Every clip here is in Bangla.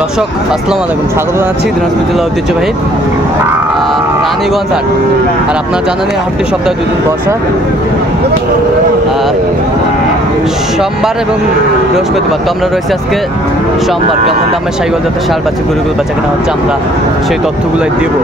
দর্শক আসসালামু আলাইকুম, স্বাগত জানাচ্ছি দিনাজপুর জেলা ঐতিহ্যবাহী রানীগঞ্জ হাট। আর আপনার জানেন এই হাটটি সপ্তাহে 2 দিন বসা, সোমবার এবং বৃহস্পতিবার। তো আমরা রয়েছি আজকে সোমবার। কেমন দামে সাইকেল যাতে সার বাচ্চা গরুগুলো বাচ্চা কেনা হচ্ছে, আমরা সেই তথ্যগুলোই দেব।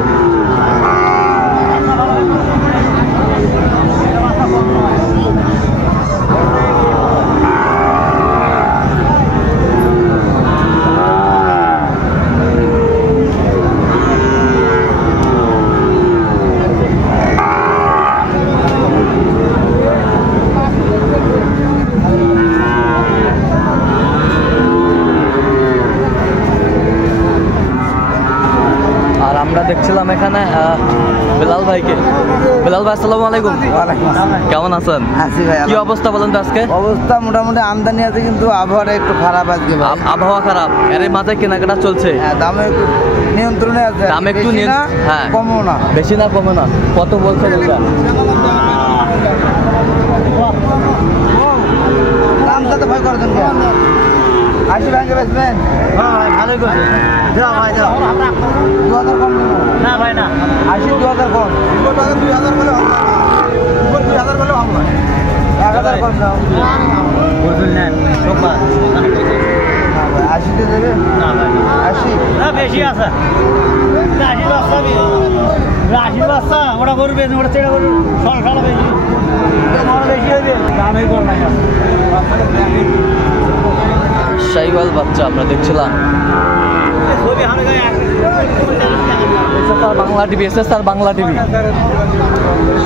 আমরা দেখছিলাম এখানে বেলাল ভাইকে। বেলাল ভাই আসসালামু আলাইকুম। কেমন আছেন? কি অবস্থা বলেন তো আজকে? অবস্থা মোটামুটি আমদানি আছে, কিন্তু আবহাওয়াটা একটু খারাপ আজকে। আবহাওয়া খারাপ, এর মাথায় কেনাকাটা চলছে। দাম একটু নিয়ন্ত্রণে আছে, দাম একটু হ্যাঁ কমও না, বেশি না কমও না। কত বলছেন এটা? দামটা তো ভয় করছেন কে? 80 ভাঙে বেচবেন? হ্যাঁ ভালোই করছে। যাও ভাই যাও, 2000 কম দেবো না ভাই না। 80 2000 কম, 2000 বলে হবে না, 2000 বলে হবে না, 1000 কম দাও। বলছেন নেন সোপা 80 তে দেবে না ভাই? 80 না বেশি আছে, 80 বাচ্চা বি 80 বাচ্চা ওটা করবে, ওটা চেড়া করবে, সল সল বেশি বেশি হবে, দামই কর না। শাইওয়াল বাচ্চা আমরা দেখছিলাম। Bangla TV, SSR Bangla TV.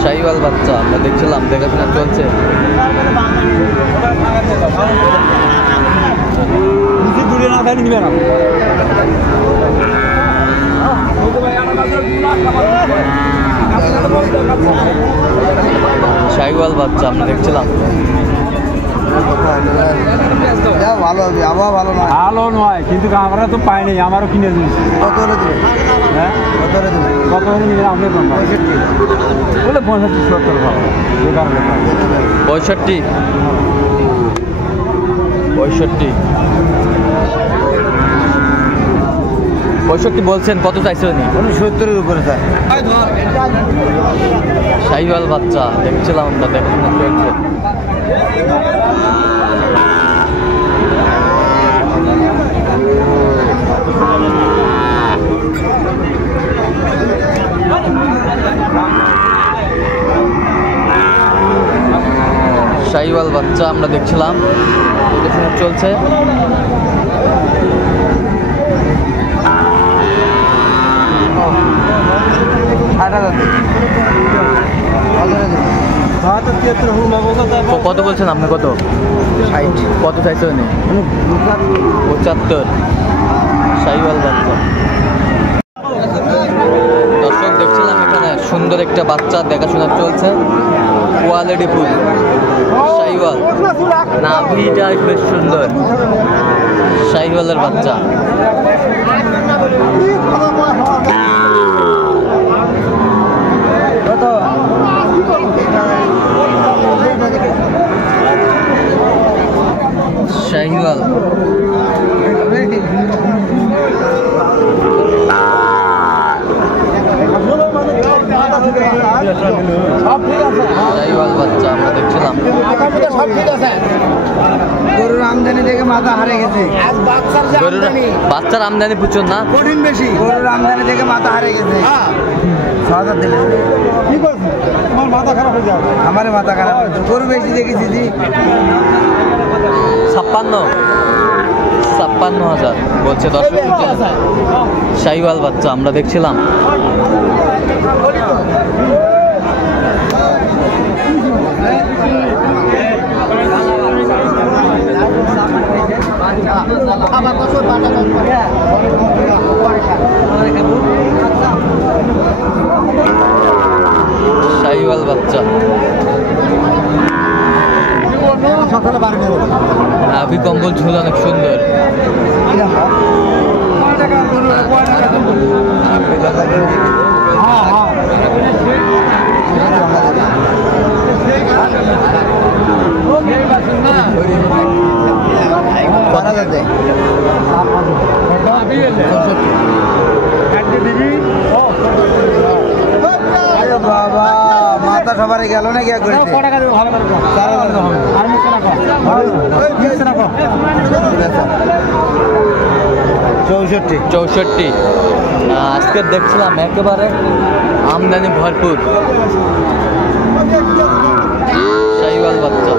Sahiwal বাচ্চা আমরা দেখছিলাম, দেখাশোনা চলছে। শাইওয়াল বাচ্চা আমরা দেখছিলাম। ভালো হবে, আবহাওয়া ভালো নয়। ভালো নয়, কিন্তু আমরা তো পাই নাই, আমারও কিনে দিয়েছি। কত হলে দেবে? হ্যাঁ কত হলে দেবে? কত হলে নিবেন আপনি? 65 বলে 65 70 ভালো। 65 65 বলছেন, কত চাইছেন? 70-এর উপরে চাই। শাইওয়াল বাচ্চা দেখছিলাম আমরা, দেখাশোনা চলছে। শাইওয়াল বাচ্চা আমরা দেখছিলাম, দেখাশোনা চলছে। কত বলছেন আপনি? কত? 60। কত চাইছেন? 75। শাইওয়াল বাচ্চা। দর্শক দেখছিলাম এখানে সুন্দর একটা বাচ্চা, দেখাশোনা চলছে। কোয়ালিটি ফুল শাইওয়াল, নাভিটা বেশ সুন্দর। শাইওয়ালের বাচ্চা। শাইওয়াল শাইওয়াল বাচ্চা আমরা দেখছিলাম। গরুর আমদানি দেখে মাথা হারে গেছে। বাচ্চার আমদানি প্রচুর না, কঠিন বেশি। গরুর আমদানি দেখে মাথা হারে গেছে। 6000 দিলে কি করছি? তোমার মাথা খারাপ হয়ে যাবে। আমারে মাথা খারাপ, গরু বেশি দেখেছি জি। 56,000 বলছে। দর্শক শাইওয়াল বাচ্চা আমরা দেখছিলাম। শাইওয়াল বাচ্চা নাভি কম্বল ঝুল অনেক সুন্দর। বাবা মাথা সবারই গেল না কি করেছে 64 আজকে দেখছিলাম একেবারে আমদানি ভরপুর শাহিওয়াল বাচ্চা।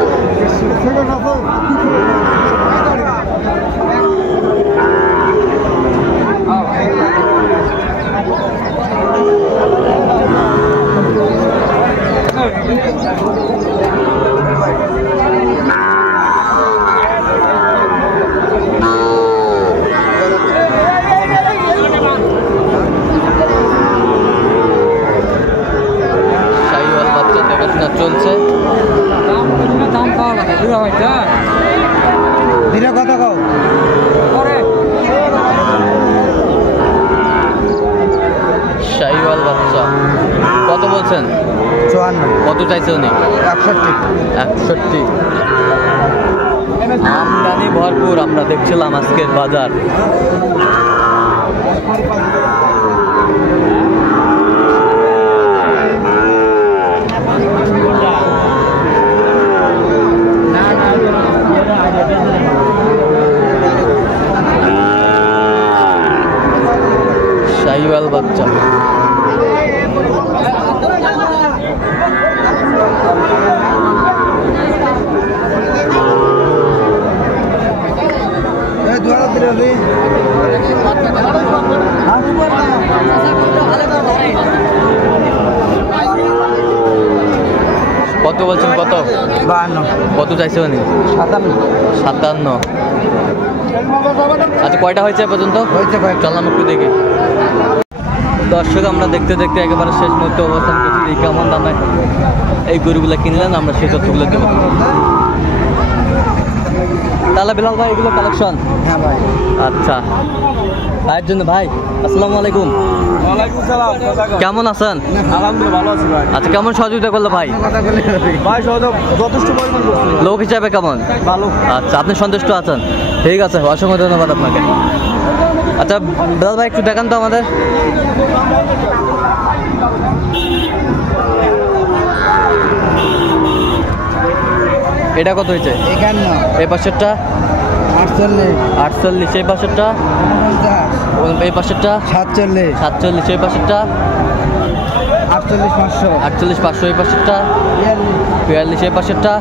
চলছে কথা কও শাহিওয়াল বাচ্চা কত বলছেন? 54। কত চাইছে উনি? 61। আমদানি ভরপুর আমরা দেখছিলাম আজকের বাজার। শাহিওয়াল বাচ্চা কত বলছেন? কত? 52। কত চাইছে উনি? 57। আচ্ছা কয়টা হয়েছে পর্যন্ত? চললাম একটু দেখি। দর্শক আমরা দেখতে দেখতে একেবারে শেষ মুহূর্তে অবস্থান করছি। এই কেমন দামে এই গরুগুলো কিনলেন আমরা সেই তথ্যগুলো দেবো। তাহলে বিলাল ভাই এগুলো কালেকশন? হ্যাঁ ভাই। আচ্ছা ভাইয়ের জন্য। ভাই আসসালামু আলাইকুম। ওয়ালাইকুম সালাম। কেমন আছেন? আলহামদুলিল্লাহ ভালো আছি ভাই। আচ্ছা কেমন সহযোগিতা করলো ভাই? ভাই সহযোগ যথেষ্ট পরিমাণ করছিল। লোক হিসাবে কেমন? ভালো। আচ্ছা আপনি সন্তুষ্ট আছেন? ঠিক আছে, অসংখ্য ধন্যবাদ আপনাকে। আচ্ছা বিলাল ভাই একটু দেখান তো আমাদের। এটা কত হয়েছে? 51। এই পাশেরটা 48। এই পাশেরটা 49। এই পাশেরটা 47। 47। এই পাশেরটা 48,500। 48,500। এই পাশেরটা 42। এই পাশেরটা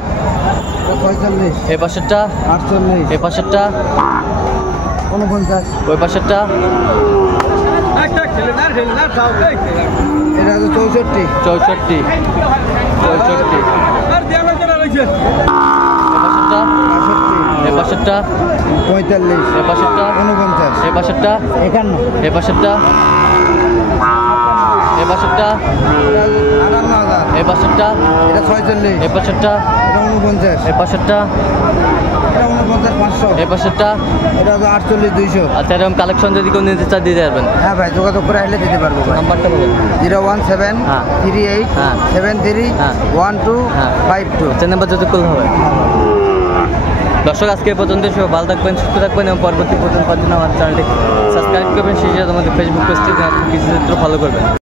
46। এই পাশেরটা 48। এই পাশেরটা 49। ওই পাশেরটা এটা হচ্ছে 64। 64। এই পাশেরটা 45। এই পাশেরটা 49। এই পাশেরটা 51। এই পাশেরটা এই পাশেরটা 58,000। এই পাশেরটা এটা 46। এই পাশেরটা এটা 49। এই পাশেরটা এটা 49,500। এই পাশেরটা। এটা হচ্ছে 48,200। আচ্ছা এরকম কালেকশন যদি কেউ নিতে চায় দিতে পারবেন? হ্যাঁ ভাই যোগাযোগ করে আসলে দিতে পারবো ভাই। নাম্বারটা বলেন। 01738 হ্যাঁ। 73 হ্যাঁ। 1252। চেন নাম্বার যদি করলে হবে। দর্শক আজকে এই পর্যন্ত সবাই ভালো থাকবেন, সুস্থ থাকবেন এবং পরবর্তী পর্যন্ত আমার চ্যানেলটি সাবস্ক্রাইব করবেন। সেই সাথে আমাদের ফেসবুক পেজটি কিছু চিত্র ফলো করবেন।